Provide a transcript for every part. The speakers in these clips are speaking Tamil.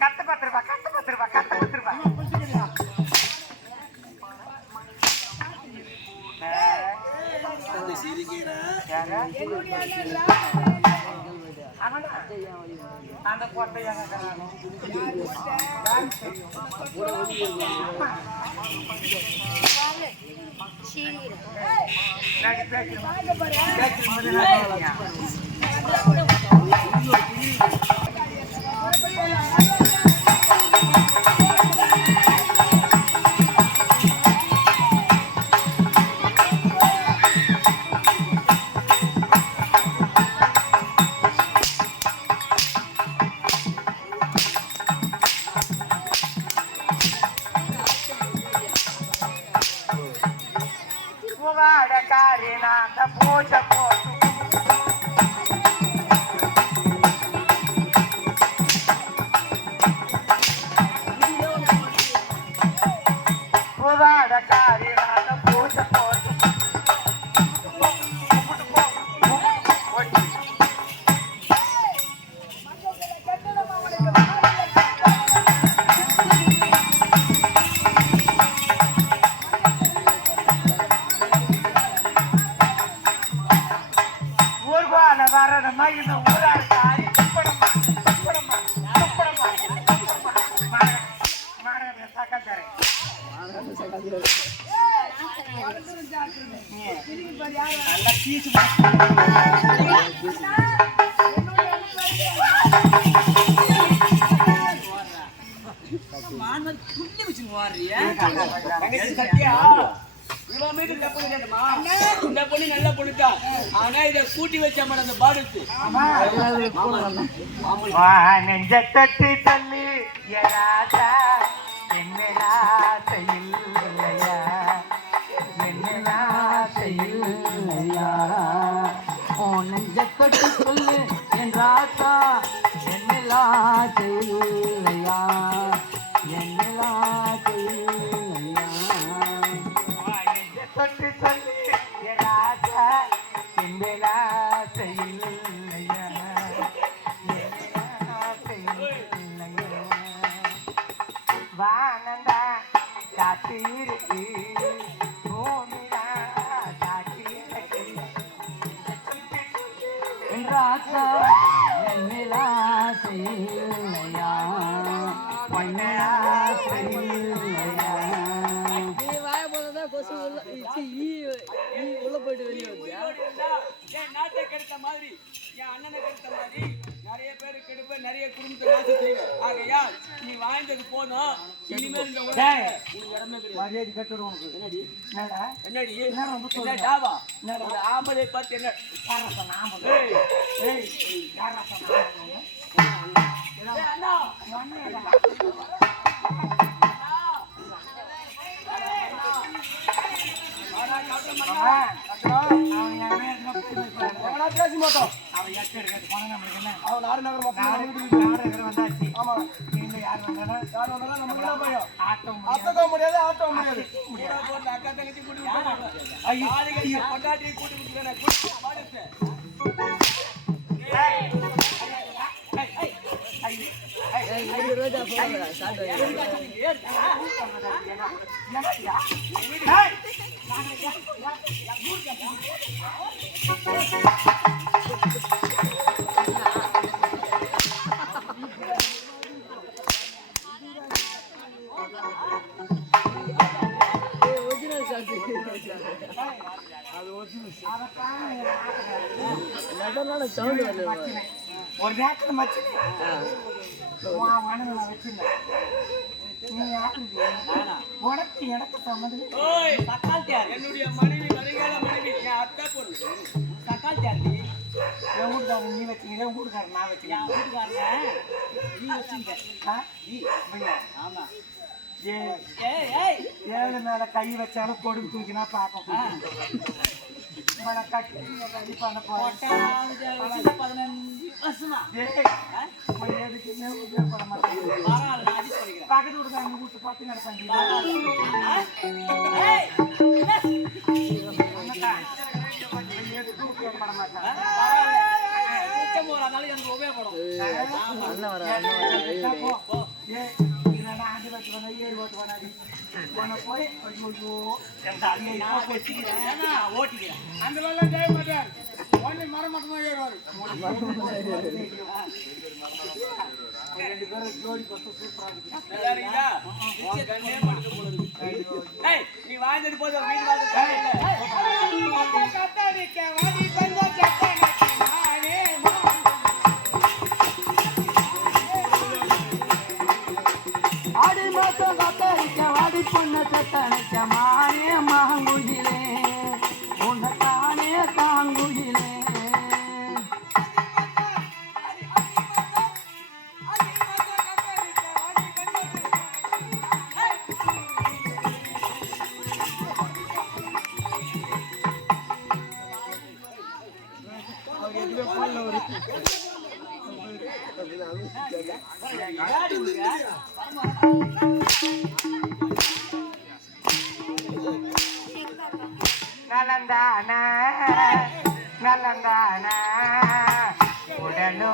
கட்டு பத்து ரூபாய் கட்டு பத்து ரூபாய் கட்டு பத்து ரூபாய் அந்த கொட்டை புகாடக்காரி இந்த பொண்ணு நல்ல பொண்ணுதான். ஆனா இத கூட்டி வச்ச மாட்டேன் அந்த பாடுத்து. நெஞ்ச தட்டி தள்ளி எராதா என்னிலாசையில் இல்லையா என்னிலாசையில் இல்லையா ஓ நெஞ்சக்கட்டு சொல்லு என் ராசா என்னிலாசை இல்லையா என்னிலாசை இல்லையா வா நெஞ்ச மாதிரி, என் அண்ணனை கெடுத்த மாதிரி, நிறைய பேரு கெடுப்பேன், நிறைய குடும்பத்தை நாசம் செய்வேன். ஆகையால், நீ வாழ்ந்தது போதும். இனிமேல் இந்த. மரியாதை கட்டுறது உனக்கு. என்னடி? என்ன ரொம்ப என்ன? டாபா? ஒரு ஆம்பளை பார்த்து என்ன? அண்ணா, எவனா பேச மாட்டோம். அவன் எச்ச இருக்காது. போனா நம்மளுக்கு என்ன? அவன் நாடு நகர் மக்கள் வீட்டுக்கு நாலு பேர் வந்தாச்சு. ஆமா. இனிமே யார் வந்தாலும் யார் வந்தாலும் நமக்கு தான் பயம். முடியாது, முடியாது. அக்கா தங்கச்சி கூட்டி பொண்டாட்டியை கூட்டி. ஏய், ஒரு நேரத்துல மச்சினி வச்சிருந்தேன் நீ உனக்கு எனக்கு சம்மந்தம் என்னுடைய மனைவி வருங்கால மனைவி என் அக்கா பொண்ணு என் வீட்டுக்காரன் நீ வச்சுக்கிற என் வீட்டுக்காரன் நான் வச்சுக்கிறேன் ஆ? அப்படியா? ஏ- ஏழு மேல கை வச்சாலும் கொடு தூக்கினா பார்ப்போம் பக்கத்து விடுறாங்க கூட்டு பார்த்து நடப்பாங்க அண்ணன் வர அண்ணன் வர அஞ்சு பத்து பண்ண ஏழு பத்து பண்ணாடி போன போய் ஐயோ எந்த அங்கே நான் வச்சுக்கிறேன் ஓட்டிக்கிறேன் அந்த வேலைலாம் செய்ய மாட்டார் ஒன்லி மரம் நீ வாழ்ந்துட்டு போதும்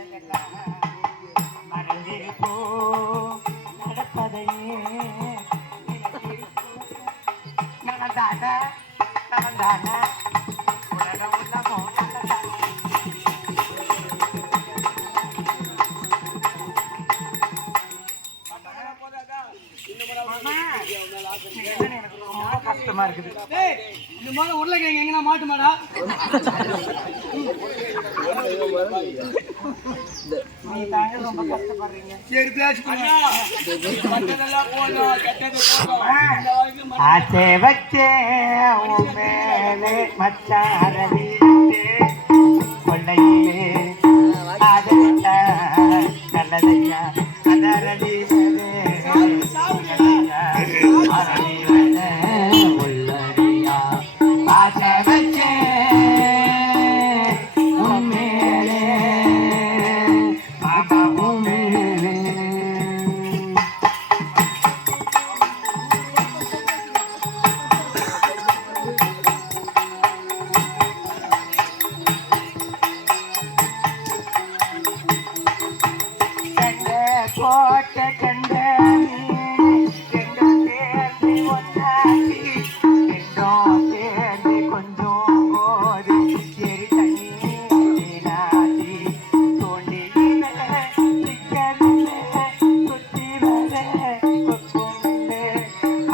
நடந்ததெல்லாம் நடப்பதையே நடந்தான நடந்தான ரொம்ப கஷ்டமா இருக்குது. இந்த மாதிரி உருளைக்கிழங்கு எங்கனா மாட்டுமாடா நீ தாங்க ரொம்ப கஷ்டப்படுறீங்க. சரி பேச்சு அண்ணா கெட்டதெல்லாம் போதும் கெட்டது போதும் இந்த வரைக்கும் மன- ஆசை வச்சே உன் மேலே மச்சாரதி கொள்ளையிலே. ஆதரித்த நல்லதையா அதரடி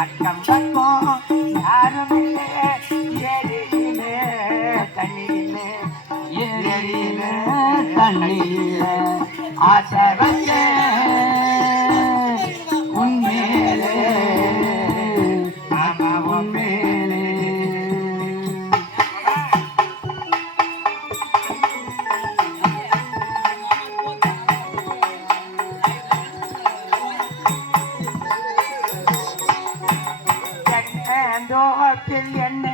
அக்கம் பக்கம் யாரும் இல்லை ஆசை கண்ணந்தோப்பில் என்ன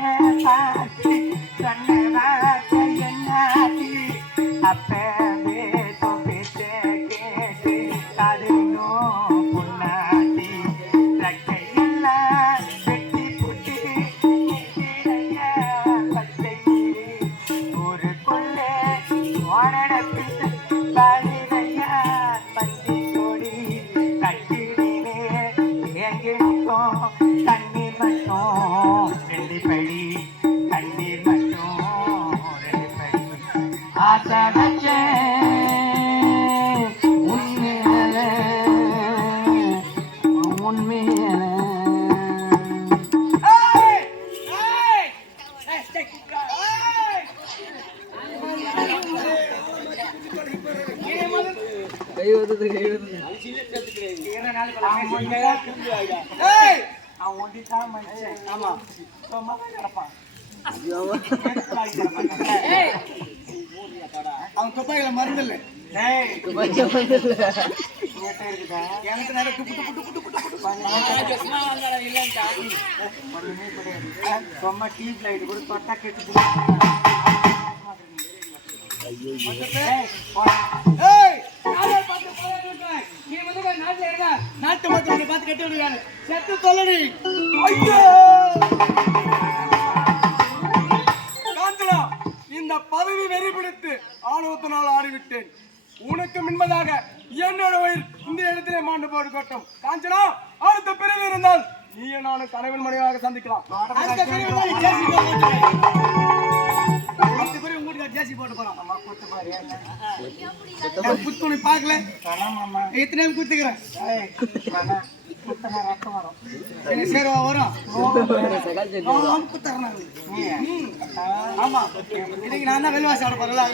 கிடப்பான் எதுக்குடா இங்க கிடப்பான்? அவன் துப்பாக்கில மருந்து இல்லை எனக்கு நிறைய டுப்பு டுப்பு டுப்பு டுப்பு. நான் சும்மா டியூப் லைட் கூட தொட்டா கெட்டு போராடி நாட்டுல இருங்க. நாட்டு பார்த்து கட்டி. செத்து. ஐயோ! இந்த பதவி வெறி பிடித்து ஆணவத்தினால் ஆடிவிட்டேன் உனக்கு முன்பதாக என்னோட உயிர் இந்த இடத்திலே மாண்டு போடு கட்டும் காஞ்சனா அடுத்த பிறவி இருந்தால் நீ நானும் கணவன் மனைவியாக சந்திக்கலாம் ஜேசி போட்டு போறான் அம்மா கூத்து பாரு. நான் புத்துணி பார்க்கல. அம்மா. இத்தனை குத்துக்கிறேன்? ரத்தம் வரும். சரி வரும். குத்துறேன். ஆமா. இன்னைக்கு நான் தான் வெள்வாசி ஆட போறல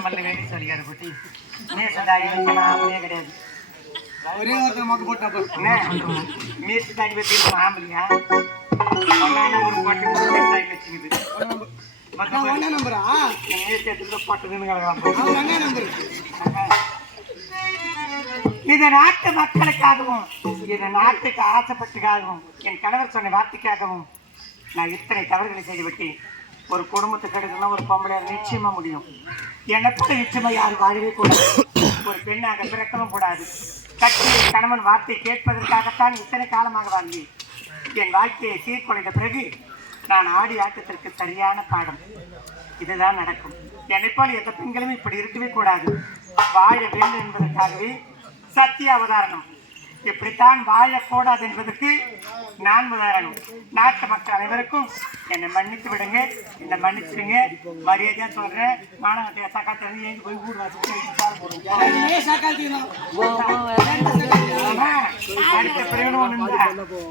ஏன் வேண்டி சொல்லிக்காரு குட்டி நீ சொன்னா எனக்கு கிடையாது ஒரே ஒருத்தர் மக்கு போட்டா போதும் என்ன மீட்டு பத்தி ஆம்பளையா ஒரு பாட்டு தாண்டி வச்சுக்குது நான் ஒன்னா நம்பரா மீட்டு எடுத்து பட்டுன்னு கிடக்கலாம் அவன் ஒன்னா நம்பர் இது நாட்டு மக்களுக்காகவும் இது நாட்டுக்கு ஆசைப்பட்டுக்காகவும் என் கணவர் சொன்ன வார்த்தைக்காகவும் நான் இத்தனை தவறுகளை செய்துவிட்டேன். ஒரு குடும்பத்துக்கு எடுக்கணும் ஒரு பொம்பளையார் நிச்சயமா முடியும். எனக்கும் போல நிச்சயமா யாரும் வாழவே கூடாது. ஒரு பெண்ணாக பிறக்கவும் கூடாது. கட்சி கணவன் வார்த்தை கேட்பதற்காகத்தான் இத்தனை காலமாக வாழ்ந்தேன். என் வாழ்க்கையை சீர்குலைந்த பிறகு நான் ஆடி ஆட்டத்திற்கு சரியான பாடம். இதுதான் நடக்கும். என்னை எந்த பெண்களும் இப்படி இருக்கவே கூடாது. வாழ வேண்டும் என்பதற்காகவே சத்திய அவதாரணம் இப்படித்தான் வாழக்கூடாது என்பதற்கு நான் உதாரணம் நாட்டு மக்கள் அனைவருக்கும் என்னை மன்னித்து விடுங்க என்னை மன்னிச்சிடுங்க. மரியாதையா சொல்றேன். மாணவத்தை சக்காத்தி ஏந்து போய் வீடு அடுத்த பிரயோகம் ஒண்ணு இருந்தா,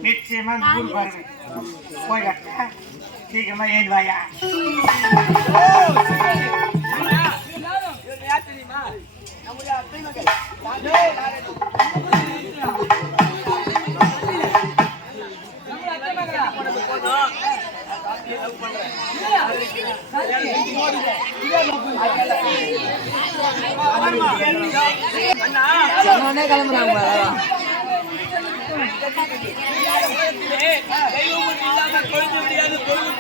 நிச்சயமா இந்த பாருங்க போய் சீக்கிரமா ஏந்து வாயா. தெரியுமா? நம்முடைய அத்தை மகள் தெய்வம் இல்லாம கொழுந்து முடியாது போகாது